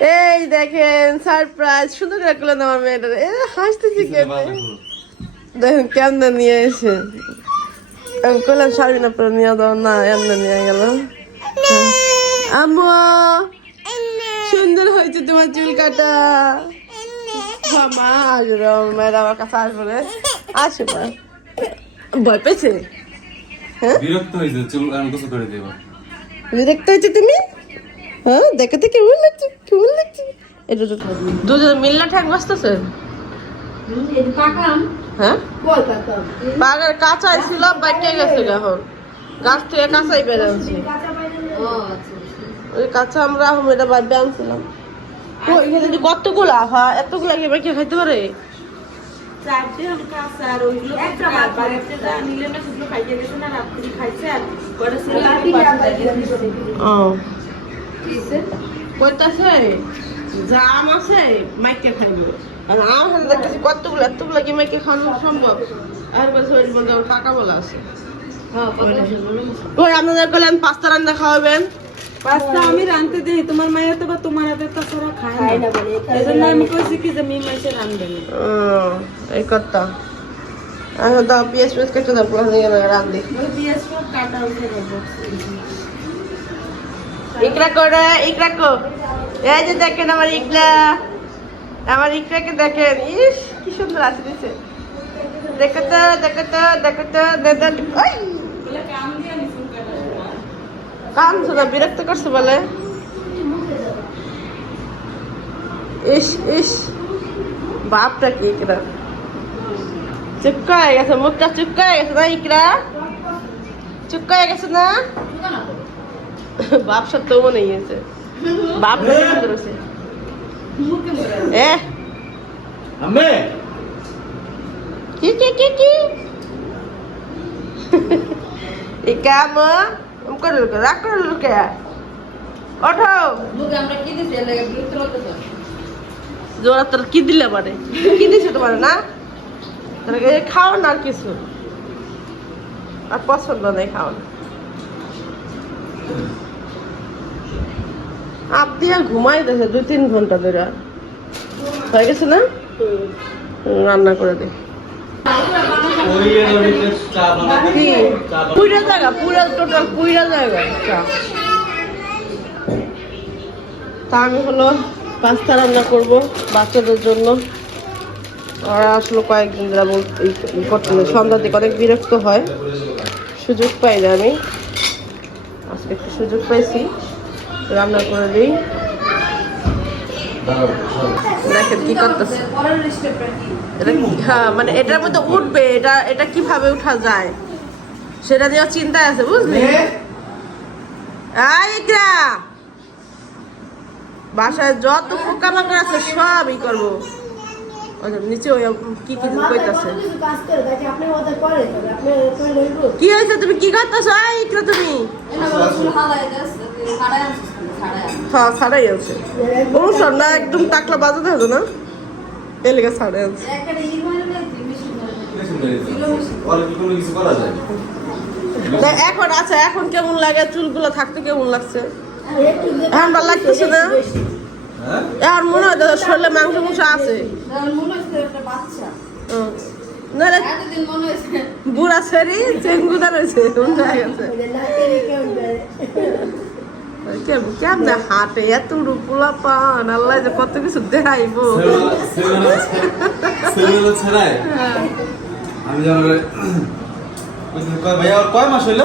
এই দেখেন সারপ্রাইজ, সুন্দর করে করলেন আমার মেয়েটা। হাসতেছি কেন দেখেন, কেমন নিয়ে এসে আমি করলাম শাড়ি না পরে নিয়ে দাও না, এমনি নিয়ে গেলাম। আম্মু সুন্দর হয়েছে তোমার চুল কাটা। মা আসবে, আমার মেয়েরা আমার কাছে আসবে, আসে মা। ভয় পেয়েছে? হ্যাঁ বিরক্ত হয়েছে, চুল আমি গোসল করে দেব। বিরক্ত হয়েছে তুমি? হ্যাঁ দেখাতে কেমন লাগছে, কেমন লাগছে? এটা তো দুজন মিল্লা ঠ্যাং বসতেছে। হ্যাঁ বাগার কাঁচাই ছিল, বাইটে গেছে এখন গাছ থেকে কাঁচাই বেড়ে আনছি। ওই কাঁচা আমরা এটা বাইবে আনছিলাম। কতগুলা? হ্যাঁ এতগুলা কি বাইকে খাইতে পারে? জাম আছে মাইকে খাইবো, আর আমার সাথে দেখতেছি কতগুলো এতগুলো কি মাইকে খাওয়ানো সম্ভব? আর বলছে ওই মধ্যে টাকা বলা আছে। ওই আপনাদের বললেন পাস্তা রান্না খাওয়াবেন। পাস্তা আমি রাঁধতে দিই, তোমার মায়ের তো বা তোমার হাতে তো সারা খায় না, এজন্য আমি কইছি কি যে মিম মাইসে রাঁধবে না। এই কথা এখন দাও, পিএস পিএস কেটে দাও, পুরো নিয়ে রাঁধি। পিএস সব কাটা উঠে দেবো। ইকরা করে, ইকরা কো, এই যে দেখেন আমার ইকরা, আমার ইকরাকে দেখেন, ইস কি সুন্দর আছে দিছে। দেখো তো দেখো তো দেখো তো দাদা, কানছো না, বিরক্ত করছো বলে। ইস ইস বাপটা কি ইকরা চুপকা হয়ে গেছে, মুখটা চুপকা হয়ে গেছে না ইকরা, চুপকা হয়ে গেছে না? বাপ সত্য মনে গেছে, বাপ সুন্দর হয়েছে। কি কি কি কি ইকা মা করে রাগ করে লোকে ওঠো। জোড়া তোর কি দিলে পারে, কি দিছে তোমার না? তোর খাও না আর কিছু, আর পছন্দ নেই খাও না। আপনি ঘুমাই দিয়েছে 2-3 ঘন্টা ধরে, হয়ে গেছে না? রান্না করে দে। পুরা জায়গা, পুরা টোটাল পুরা জায়গা তা আমি হলো পাস্তা রান্না করব বাচ্চাদের জন্য। ওরা আসলে কয়েকদিন করতে সন্ধ্যার দিকে অনেক বিরক্ত হয়, সুযোগ পাই না আমি, আজকে একটু সুযোগ পাইছি, রান্না করে দিই। দেখেন কি করতেছে, হ্যাঁ মানে এটার মধ্যে উঠবে, এটা এটা কিভাবে উঠা যায় সেটা নিয়ে চিন্তায় আছে, বুঝলি? বাসায় যত পোকামাকড় আছে সবই করবো। নিচে ওই কি কি কইতাছে, কি হয়েছে তুমি কি করতেছো? ইকরা তুমি হ্যাঁ ছাড়াই আছে, অনুষ্ঠান না একদম টাকলা বাজাতে হতো না, এলাকা ছাড়াই আছে। এখন আছে, এখন কেমন লাগে? চুলগুলো থাকতে কেমন লাগছে? এখন ভালো লাগতেছে না? এখন মনে হয় শরীরে মাংস মাংস আছে না রে, বুড়া শরী চেঙ্গুদা রয়েছে, কেমন হাটে এত রূপলা পান, আল্লাহ যে কত কিছু দেখাইব। আমি জানো ভাইয়া কয় মাস হইল?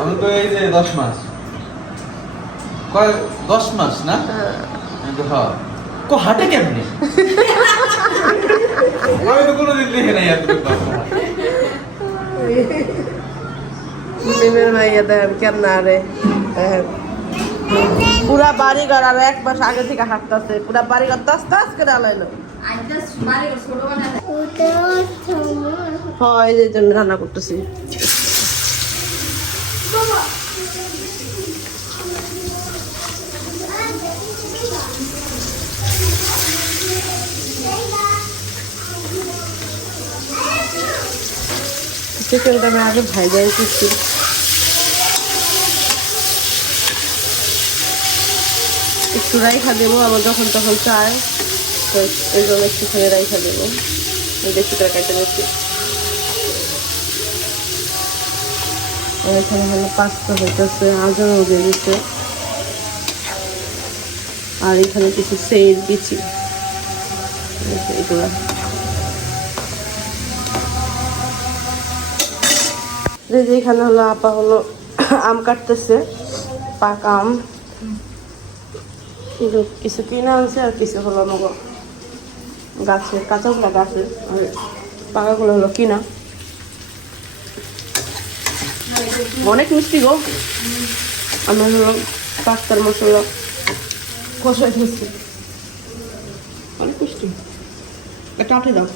আমি তো এই যে 10 মাস, কয় 10 মাস না? হ্যাঁ কো হাটে কেমনি? আমি তো কোনোদিন দেখে নাই এত মিমের মাইয়া দেন কেমন আরে পুরা বাড়িঘর আর 1 মাস আগে থেকে হাঁটতেছে, পুরা বাড়িঘর তাস তাস করে আলাইলো। হয় এই জন্য রান্না করতেছি। চিকেনটা আমি আগে ভাইজাই দিচ্ছি, একটু রাইখা দেবো, আবার যখন তখন চায় তো এই জন্য একটুখানি রাইখা দেবো, বেশি করে কাটতে বেশি। এখানে হলো পাস্তা হইতেছে, আজানও দিয়ে দিচ্ছে, আর এখানে কিছু সের দিচ্ছি এগুলা। এখানে হলো আপা হলো আম কাটতেছে, পাকা আম, কিছু কিনে আনছে আর কিছু হলো আমাকে গাছের, কাঁচাগুলা গাছের আর পাকাগুলো হলো কিনা। অনেক মিষ্টি গো। আমরা হলো পাস্তার মশলা কষাই দিচ্ছি, অনেক মিষ্টি। একটা আটি দাও,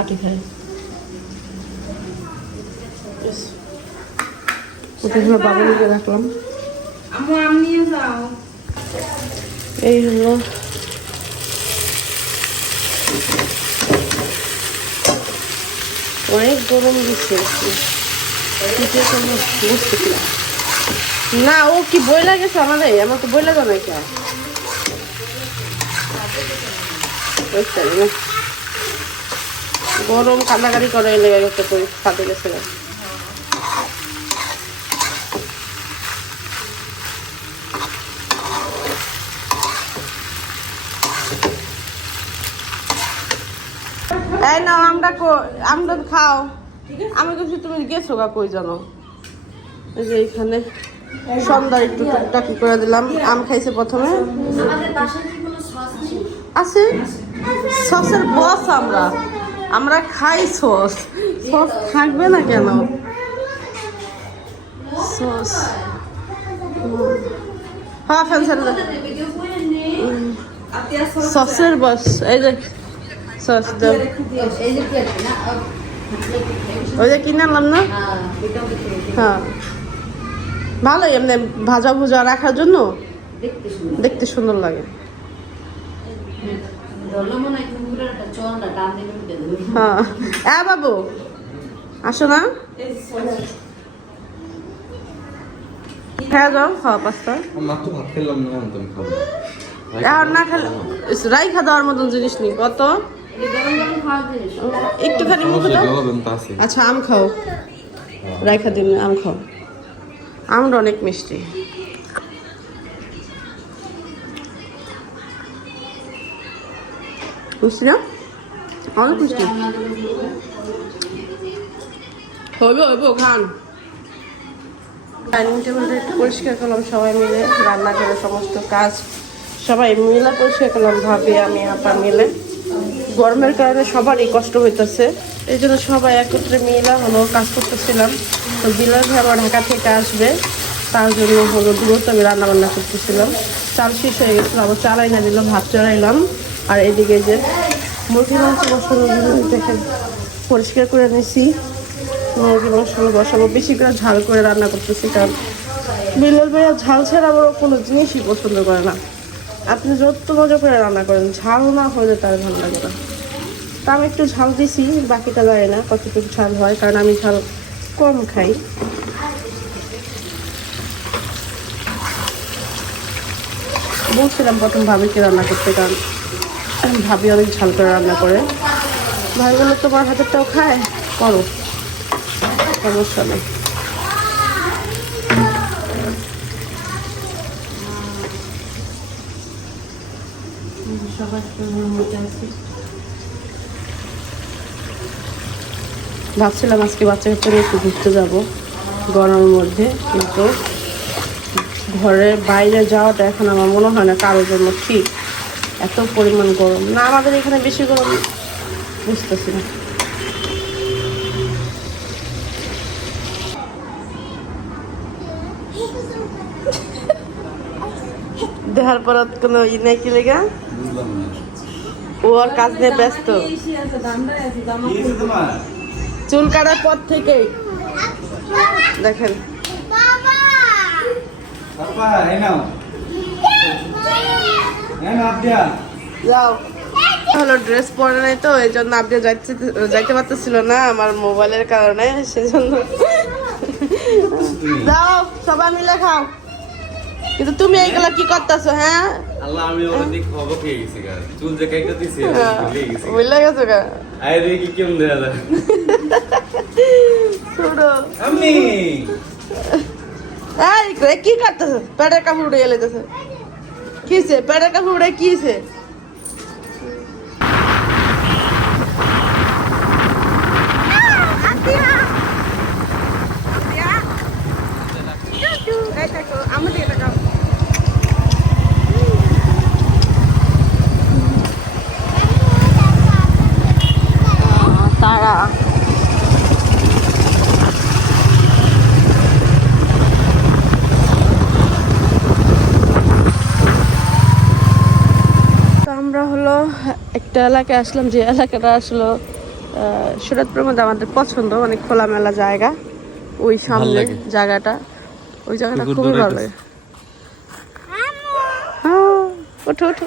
আটি খাই। ওটা বাবুলিকে রাখলাম। আম্মু আম নিয়ে যাও। এই হলো অনেক গরম দিচ্ছে না। ও কি বই লাগেছে আমাদের, আমার তো বই লাগা নাই কে গরম কান্দাকারি করে লেগে গেছে, কাঁদে গেছে। এই না আমরা খাও, আমি কিছু তুমি গেছো গা কই জানো। এই যে এইখানে সন্ধ্যার একটু টুকটাক করে দিলাম। আম খাইছে প্রথমে, আছে সসের বস, আমরা খাই সস, সস থাকবে না কেন? সস হ্যাঁ ফ্যান সসের বস। এই যে সস দাও, ওই যে কিনে আনলাম না। হ্যাঁ ভালো, এমনি ভাজা ভুজা রাখার জন্য দেখতে সুন্দর লাগে। হ্যাঁ বাবু আসো না, খেয়ে যাও, খাওয়া পাস্তা। এখন না খেলে রাইখা দেওয়ার মতন জিনিস নেই, কত একটুখানি মুখে দাও। আচ্ছা আম খাও, রাইখা দিন, আম খাও। আমটা অনেক মিষ্টি। মিষ্টি না, অনেক মিষ্টি। হইব খান। ডাইনিং টেবিলটা একটু পরিষ্কার করলাম সবাই মিলে, রান্না করে সমস্ত কাজ সবাই মিলে পরিষ্কার করলাম, ভাবি আমি আপা মিলে। গরমের কারণে সবারই কষ্ট হইতেছে, এই জন্য সবাই একত্রে মিলে হলো কাজ করতেছিলাম। তো বিলাল ভাই আবার ঢাকা থেকে আসবে, তার জন্য হলো দ্রুত আমি রান্নাবান্না করতেছিলাম। চাল শেষ হয়ে গেছিলো, আবার চালাই না দিলাম, ভাত চড়াইলাম। আর এদিকে যে মুরগি মাংস বসানো দেখেন পরিষ্কার করে নিছি, মুরগি মাংস বসাবো। বেশি করে ঝাল করে রান্না করতেছি, কারণ বিলাল ভাইয়া ঝাল ছাড়া আবার কোনো জিনিসই পছন্দ করে না। আপনি যত মজা করে রান্না করেন, ঝাল না হলে তার ভালো লাগে না। তা আমি একটু ঝাল দিছি, বাকিটা যায় না কতটুকু ঝাল হয়, কারণ আমি ঝাল কম খাই। বলছিলাম প্রথম ভাবিকে রান্না করতে, কারণ ভাবি অনেক ঝাল করে রান্না করে। ভাই বলে তোমার হাতেরটাও খায়, করো, সমস্যা নেই। ভাবছিলাম আজকে বাচ্চা কাচ্চা নিয়ে একটু ঘুরতে যাবো গরমের মধ্যে, কিন্তু ঘরের বাইরে যাওয়াটা এখন আমার মনে হয় না কারোর জন্য ঠিক। এত পরিমাণ গরম না, আমাদের এখানে বেশি গরম বুঝতেছি না। দেহার পর কোনো ই নেই কি লেগা, ও আর কাজ নিয়ে ব্যস্ত। চুল কাটার পর থেকেই দেখেন যাও হলো ড্রেস পরে নাই তো, এই জন্য আপনি যাইতে পারতেছিল না আমার মোবাইলের কারণে, সেজন্য। যাও সবাই মিলে খাও। কিন্তু তুমি এইগুলা কি করতেছো? হ্যাঁ আল্লাহ আমি অনেক খবর খেয়ে গেছি গা চুল যে কাইটা দিছি ভুলে গেছি বুঝলে গেছো গা আই দেখি কেমন দেয়া যায় ছোড়ো আমি এই কি করতেছো? পেটের কাপড় উড়ে এলেতেছে কিসে? পেটের কাপড় উড়ে কিসে? তারা আমরা হলো একটা এলাকায় আসলাম, যে এলাকাটা আসলো সুরতপুরের মধ্যে আমাদের পছন্দ, অনেক খোলামেলা জায়গা। ওই সামনে জায়গাটা, ওই জায়গাটা খুবই ভালো লাগে। হ্যাঁ, ওঠো ওঠো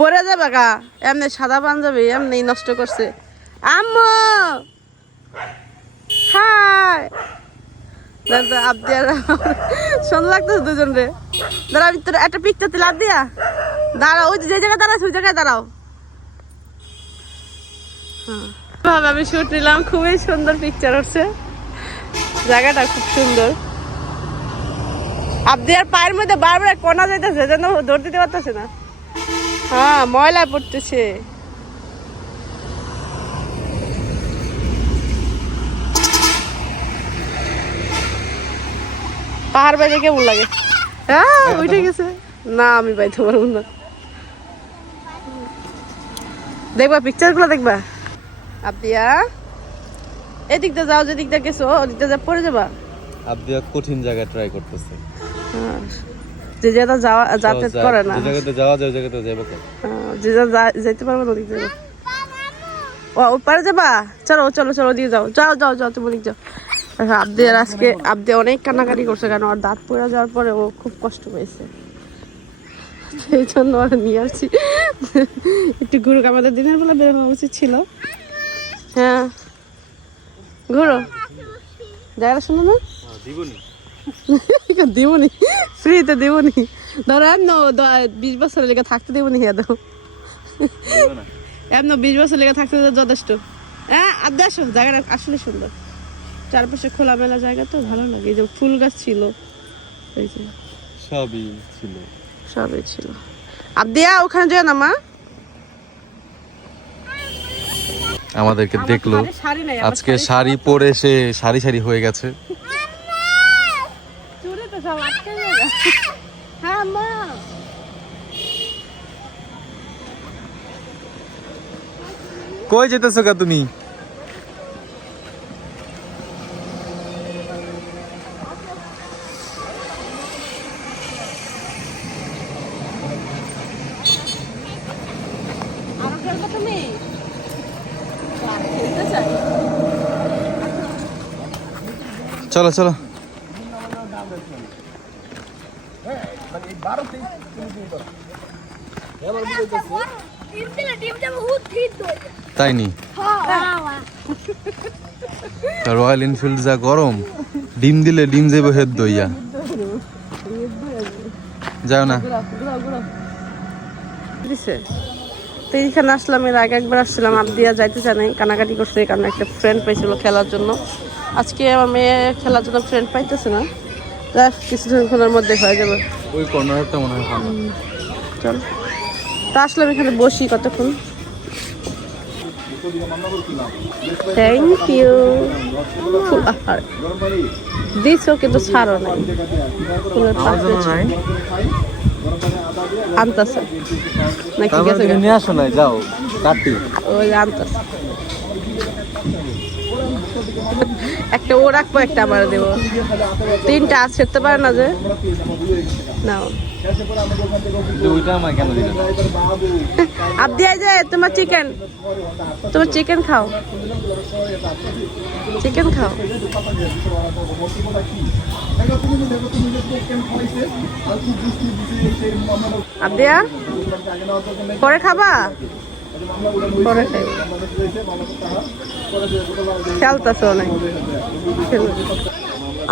পরে যাবে গা, এমনি সাদা পাঞ্জাবি এমনি নষ্ট করছে। আম্মু হাই, আবদিয়ার সুন্দর লাগতেছে দুজন রে। দাঁড়া, আমি তোর একটা পিকচার তুলে দিয়া দাঁড়াও, ওই যে জায়গায় দাঁড়াচ্ছি ওই জায়গায় দাঁড়াও। হ্যাঁ, আমি শুট নিলাম, খুবই সুন্দর পিকচার হচ্ছে, জায়গাটা খুব সুন্দর। আবদিয়ার পায়ের মধ্যে বারবার কোনা যাইতেছে, যেন ধরতে দিতে পারতেছে না। হ্যাঁ, ময়লা পড়তেছে। পাহাড় বাইরে কেমন লাগে? হ্যাঁ, উঠে গেছে না, আমি বাইতে পারবো না। দেখবা পিকচার গুলো, দেখবা। আবদিয়া এদিক দিয়ে যাও, যেদিক দিয়ে গেছো ওদিক দিয়ে পড়ে যাবা। আবদিয়া কঠিন জায়গা ট্রাই করতেছে। হ্যাঁ, যে জায়গা যাওয়া যাতায়াত করে না, যে জায়গাতে যাওয়া যায় ওই জায়গাতে যাবো। যে জায়গা যাইতে পারবো না ওদিক যাবো। ও পারে যাবা, চলো চলো চলো, ওদিকে যাও, যাও যাও যাও, তুমি ওদিক যাও। আবদিয়ার আজকে আবদিয়া অনেক কান্নাকাটি করছে, কারণ ওর দাঁত পড়ে যাওয়ার পরে ও খুব কষ্ট পেয়েছে, সেই জন্য ওরা নিয়ে আসছি। একটু ঘুরুক, আমাদের দিনের বেলা বের হওয়া উচিত ছিল। হ্যাঁ, ঘুরো, জায়গাটা শুনো না, দিবনি ফ্রিতে দিবনি। ধরো এমন 20 বছরের লেগে থাকতে দিবনি, হ্যাঁ দাও এমন 20 বছর লেগে থাকতে যথেষ্ট। হ্যাঁ, আবদা আসো, জায়গাটা আসলে সুন্দর, চারপাশে খোলামেলা জায়গা তো ভালো লাগে। এই যে ফুল গাছ ছিল, এই যে সবই ছিল। আবদিয়া ওখানে যায় না মা, আমাদেরকে দেখলো আজকে শাড়ি পরে, সে সারি সারি হয়ে গেছে। কই যেতেছো কা তুমি? চলো চলো, তাই নি? রয়্যাল এনফিল্ড যা গরম, ডিম দিলে ডিম যাবো হেদ দইয়া। যাও না, তো এইখানে আসলাম, এর আগে একবার আসছিলাম, আবদিয়া যাইতে চাই নাই, কানাকাটি করছে, কারণ একটা ফ্রেন্ড পাইছিল খেলার জন্য। আজকে আমার মেয়ে খেলার জন্য ফ্রেন্ড পাইতেছে না, কিছুক্ষণের মধ্যে হয়ে যাবে। ওই কর্নারটা মনে হয় ভালো। চল, তো আসলাম এখানে বসি কতক্ষণ। Thank you. দিছো কিন্তু ছাড়ো নাই, ফুলের পাপড়ি আনতেছে নাকি গেছে? নিয়ে আসো নাই, যাও কাটি, ওই আনতেছে। একটা ও রাখবো, একটা আবার দেবো, 3টা আজ ছেড়তে পারে না যে। নাও, আবদিয়া যে তোমার চিকেন, তোমার চিকেন খাও, চিকেন খাও। আবদিয়া পরে খাবা, পরে খাই, খেলতেছে অনেক।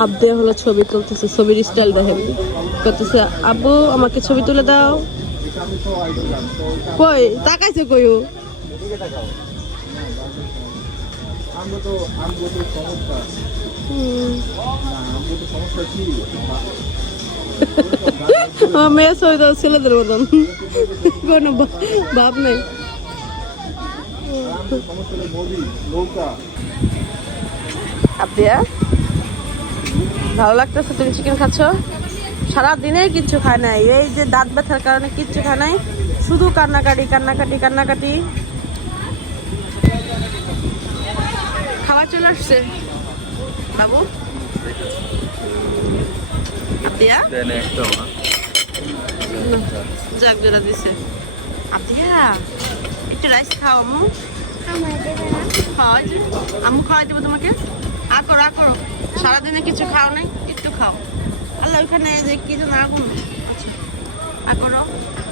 আব্দে হলো ছবি তুলতেছে, ছবির স্টাইল দেখেন, করতেছে আব্বু আমাকে ছবি তুলে দাও। কই তাকাইছে কই ও? আমার মেয়ে ছবি দাও ছেলেদের মতন, কোনো ভাব নেই। আব্দিয়া ভালো লাগতেছে তুমি চিকেন খাচ্ছ? সারাদিনে কিচ্ছু খায় নাই, এই যে দাঁত ব্যথার কারণে কিচ্ছু খায় নাই, শুধু কান্নাকাটি কান্নাকাটি কান্নাকাটি। খাবার চলে আসছে বাবু। আব্দিয়া যাক জোড়া দিছে। আব্দিয়া একটু রাইস খাও আম্মু, খাওয়াই আম্মু খাওয়াই দেবো তোমাকে। আর করো আর করো, সারাদিনে কিছু খাও নাই, একটু খাও। আল্লাহ ওইখানে যে কি যেন আগুন, আচ্ছা আর করো।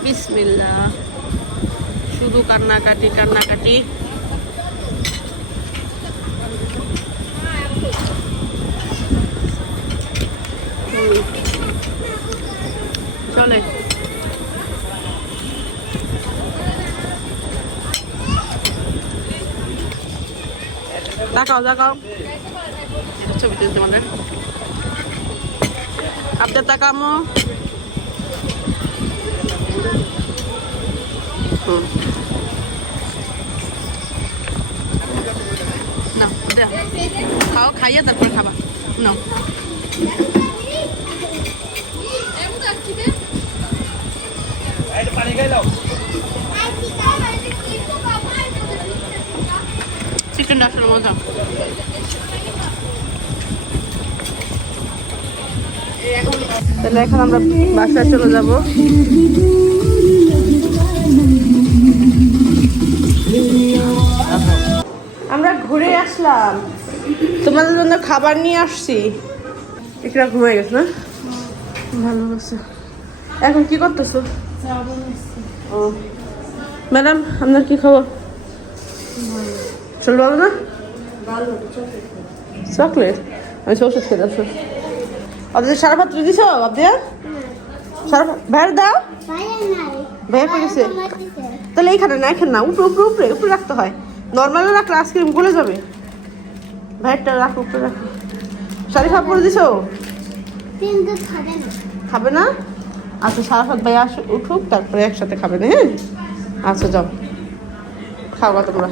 বিসমিল্লাহ, শুধু কান্নাকাটি কান্নাকাটি। চলে দেখাও দেখাও ছবি তুলতে তোমাদের। আপনার তাকামো না, খাও, খাইয়ে তারপর খাবা না। চিকেন আসলে মজা। তাহলে এখন আমরা বাসায় চলে যাব। আমরা ঘুরে আসলাম, তোমাদের জন্য খাবার নিয়ে আসছি। একটু ঘুমাই গেছে না, ভালো আছে। এখন কি করতেছো? ও ম্যাডাম আপনার কি খবর? চল ভালো না? চকলেট আমি ওষুধ খেতে আসো। আপনাদের সারা পাত্র দিছ আপনার? সারা ভাইয়ের দাও, ভাইয়া পেয়েছে। তাহলে এইখানে না, এখানে না, উপরে উপরে উপরে উপরে রাখতে হয়। নর্মালে রাখলে আইসক্রিম গলে যাবে। ভাইয়েরটা রাখো, উপরে রাখো। শাড়ি পরে দিছো? খাবে না? আচ্ছা সারাফাত ভাই উঠুক তারপরে একসাথে খাবে না। হ্যাঁ আচ্ছা যাও খাওয়া তোমরা।